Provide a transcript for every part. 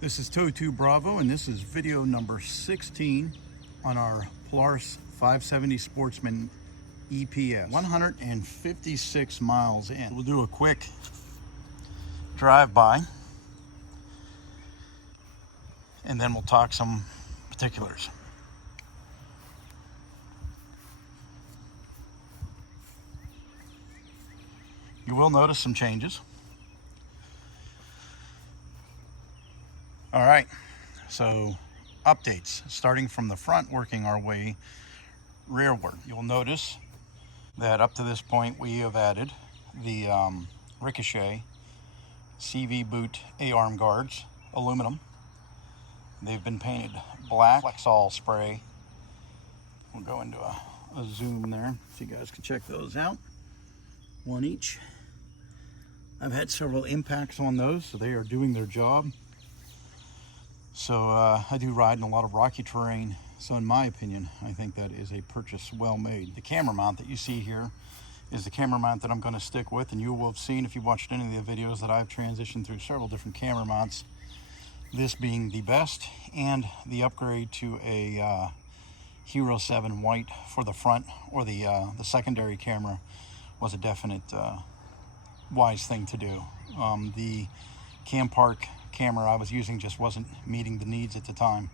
This is Toe2 Bravo, and this is video number 16 on our Polaris 570 Sportsman EPS. 156 miles in. We'll do a quick drive-by, and then we'll talk some particulars. You will notice some changes. All right, so updates, starting from the front, working our way rearward. You'll notice that up to this point we have added the Ricochet CV boot A-arm guards, aluminum. They've been painted black, Flexol spray. We'll go into a zoom there so you guys can check those out. One each. I've had several impacts on those, so they are doing their job. So I do ride in a lot of rocky terrain, so in my opinion, I think that is a purchase well made. The camera mount that you see here is the camera mount that I'm going to stick with, and you will have seen if you watched any of the videos that I've transitioned through several different camera mounts, this being the best, and the upgrade to a Hero 7 white for the front or the secondary camera was a definite wise thing to do. The Cam Park camera I was using just wasn't meeting the needs at the time.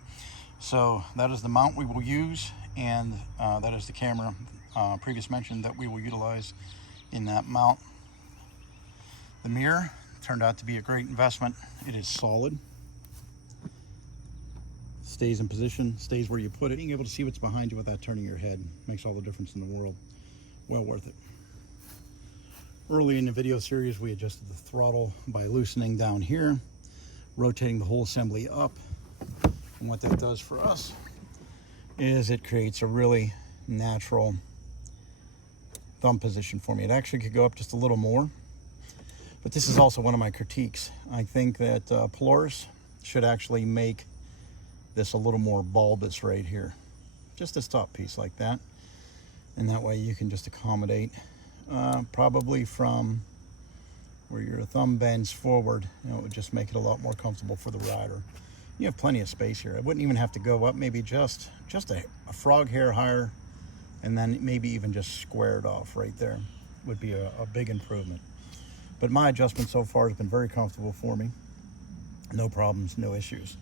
So that is the mount we will use, and that is the camera previous mentioned that we will utilize in that mount. The mirror turned out to be a great investment. It is solid, stays in position, stays where you put it. Being able to see what's behind you without turning your head makes all the difference in the world. Well worth it. Early in the video series, we adjusted the throttle by loosening down here, rotating the whole assembly up. And what that does for us is it creates a really natural thumb position for me. It actually could go up just a little more, but this is also one of my critiques. I think that Polaris should actually make this a little more bulbous right here. Just this top piece like that. And that way you can just accommodate probably from where your thumb bends forward. You know, it would just make it a lot more comfortable for the rider. You have plenty of space here. I wouldn't even have to go up, maybe just a frog hair higher, and then maybe even just squared off right there would be a big improvement. But my adjustment so far has been very comfortable for me. No problems, no issues.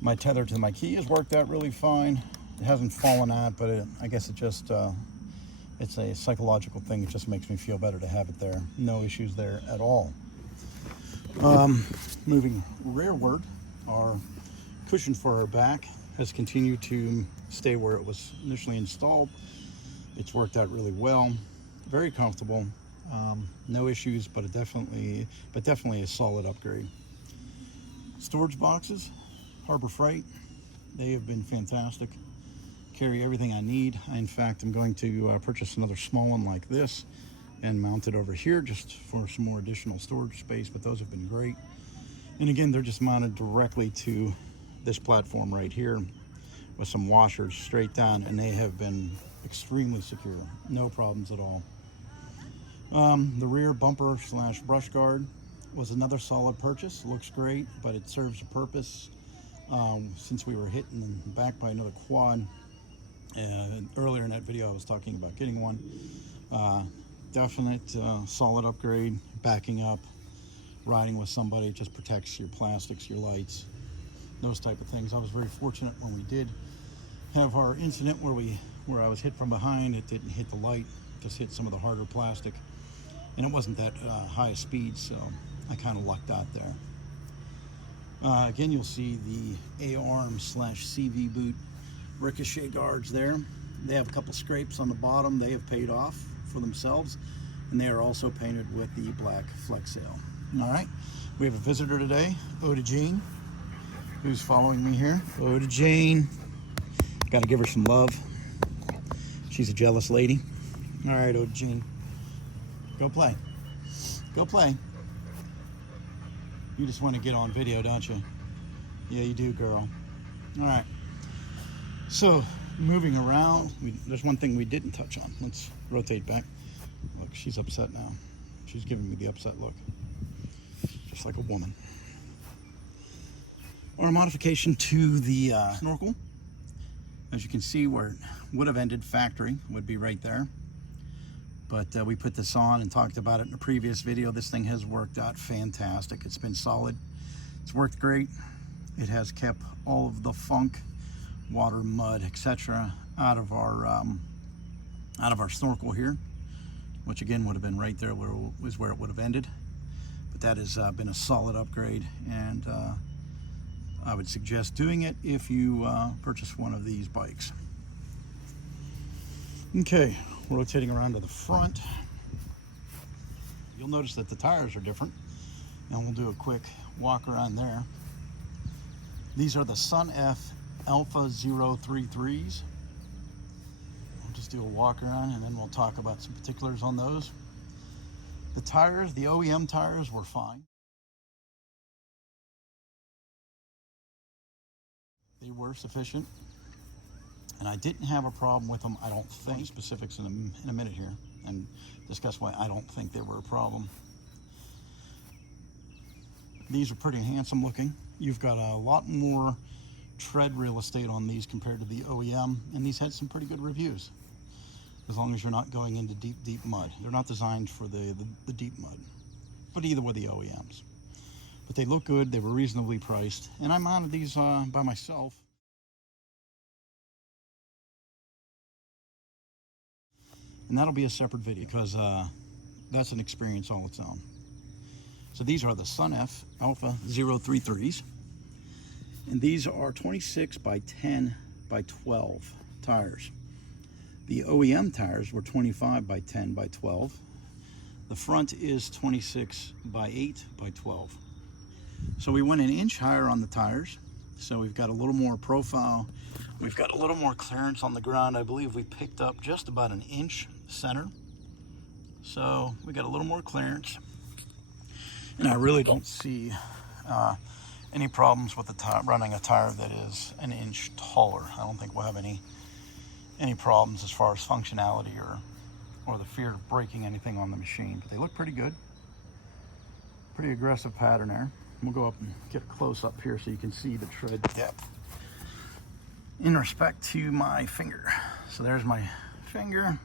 My tether to my key has worked out really fine. It hasn't fallen out, but I guess it just it's a psychological thing. It just makes me feel better to have it there. No issues there at all. Moving rearward, our cushion for our back has continued to stay where it was initially installed. It's worked out really well. Very comfortable. No issues, but definitely a solid upgrade. Storage boxes, Harbor Freight, they have been fantastic. Carry everything I need. In fact, I'm going to purchase another small one like this and mount it over here just for some more additional storage space, but those have been great. And again, they're just mounted directly to this platform right here with some washers straight down, and they have been extremely secure. No problems at all. The rear bumper / brush guard was another solid purchase. Looks great, but it serves a purpose. Since we were hit in the back by another quad, earlier in that video I was talking about getting one. Definite solid upgrade. Backing up, riding with somebody, it just protects your plastics, your lights, those type of things. I was very fortunate when we did have our incident where I was hit from behind. It didn't hit the light, just hit some of the harder plastic, and it wasn't that high speed, so I kind of lucked out there. Again, you'll see the A-arm / CV boot Ricochet guards there. They have a couple scrapes on the bottom. They have paid off for themselves, and they are also painted with the black Flexol. All right, we have a visitor today, Oda Jean, who's following me here. Oda Jean, got to give her some love. She's a jealous lady. All right, Oda Jean, go play. Go play. You just want to get on video, don't you? Yeah, you do, girl. All right. So, moving around, there's one thing we didn't touch on. Let's rotate back. Look, she's upset now. She's giving me the upset look. Just like a woman. or a modification to the Snorkel. As you can see, where it would have ended factory would be right there. But we put this on and talked about it in a previous video. This thing has worked out fantastic. It's been solid. It's worked great. It has kept all of the funk, water, mud, etc. out of our Snorkel here, which again would have been right there where it would have ended. But that has been a solid upgrade, and I would suggest doing it if you purchase one of these bikes. Okay, rotating around to the front, you'll notice that the tires are different, and we'll do a quick walk around there. These are the Sun F Alpha 033s. We'll just do a walk around and then we'll talk about some particulars on those. The tires, the OEM tires, were fine. They were sufficient, and I didn't have a problem with them, I don't think. Specifics in a minute here, and discuss why I don't think they were a problem. These are pretty handsome looking. You've got a lot more tread real estate on these compared to the OEM, and these had some pretty good reviews, as long as you're not going into deep mud. They're not designed for the deep mud, but either were the OEMs. But they look good, they were reasonably priced, and I mounted these by myself. And that'll be a separate video, because that's an experience all its own. So these are the Sun F Alpha 033s, and these are 26 by 10 by 12 tires. The OEM tires were 25 by 10 by 12. The front is 26 by 8 by 12. So we went an inch higher on the tires, so we've got a little more profile. We've got a little more clearance on the ground. I believe we picked up just about an inch center. So we got a little more clearance. And I really don't see any problems with the running a tire that is an inch taller. I don't think we'll have any problems as far as functionality or the fear of breaking anything on the machine. But they look pretty good. Pretty aggressive pattern there. We'll go up and get a close up here so you can see the tread depth in respect to my finger. So there's my finger.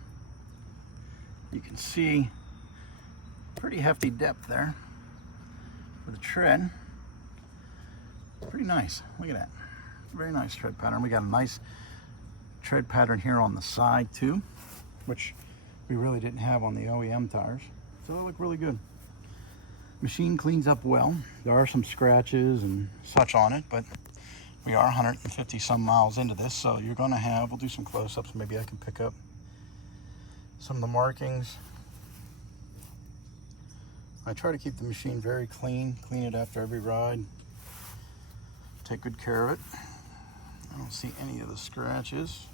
You can see pretty hefty depth there for the tread. Pretty nice. Look at that. Very nice tread pattern. We got a nice tread pattern here on the side too, which we really didn't have on the OEM tires. So they look really good. Machine cleans up well. There are some scratches and such on it, but we are 150 some miles into this, so you're gonna have, we'll do some close-ups, maybe I can pick up some of the markings. I try to keep the machine very clean it after every ride, take good care of it. I don't see any of the scratches.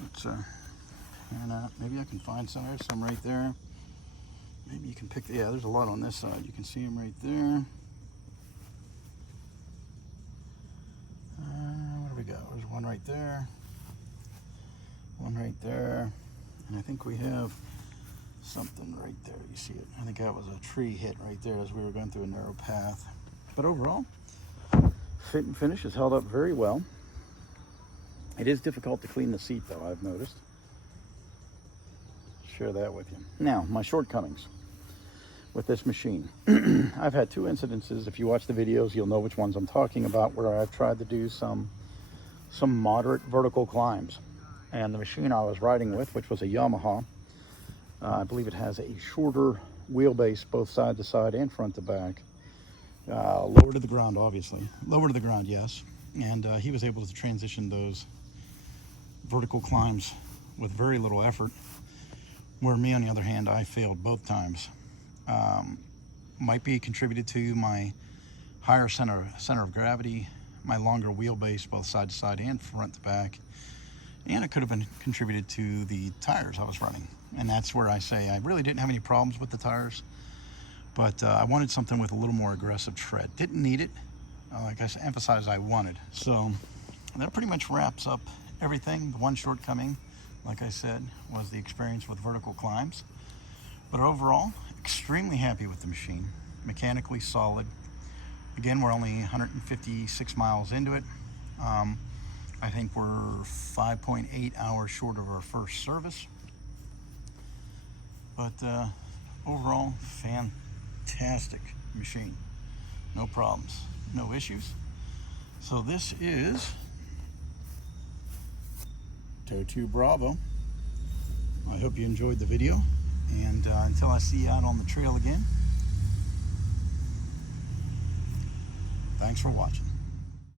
Let's pan out. Maybe I can find some. There's some right there. Maybe you can pick, yeah, there's a lot on this side. You can see them right there. What do we got? There's one right there. One right there. And I think we have something right there. You see it? I think that was a tree hit right there as we were going through a narrow path. But overall, fit and finish has held up very well. It is difficult to clean the seat though, I've noticed. Share that with you. Now, my shortcomings with this machine. I've had two incidences. If you watch the videos, you'll know which ones I'm talking about, where I've tried to do some moderate vertical climbs. And the machine I was riding with, which was a Yamaha, I believe it has a shorter wheelbase, both side to side and front to back. Lower to the ground, obviously. Lower to the ground, yes. And he was able to transition those vertical climbs with very little effort, where me, on the other hand, I failed both times. Might be contributed to my higher center of gravity, my longer wheelbase, both side to side and front to back, and it could have been contributed to the tires I was running. And that's where I say I really didn't have any problems with the tires, but I wanted something with a little more aggressive tread. Didn't need it, like I emphasized, I wanted. So that pretty much wraps up everything. The one shortcoming, like I said, was the experience with vertical climbs. But overall, extremely happy with the machine. Mechanically solid, Again, we're only 156 miles into it. I think we're 5.8 hours short of our first service. But overall, fantastic machine. No problems, no issues. So this is Tow 2 Bravo. I hope you enjoyed the video, and until I see you out on the trail again, thanks for watching.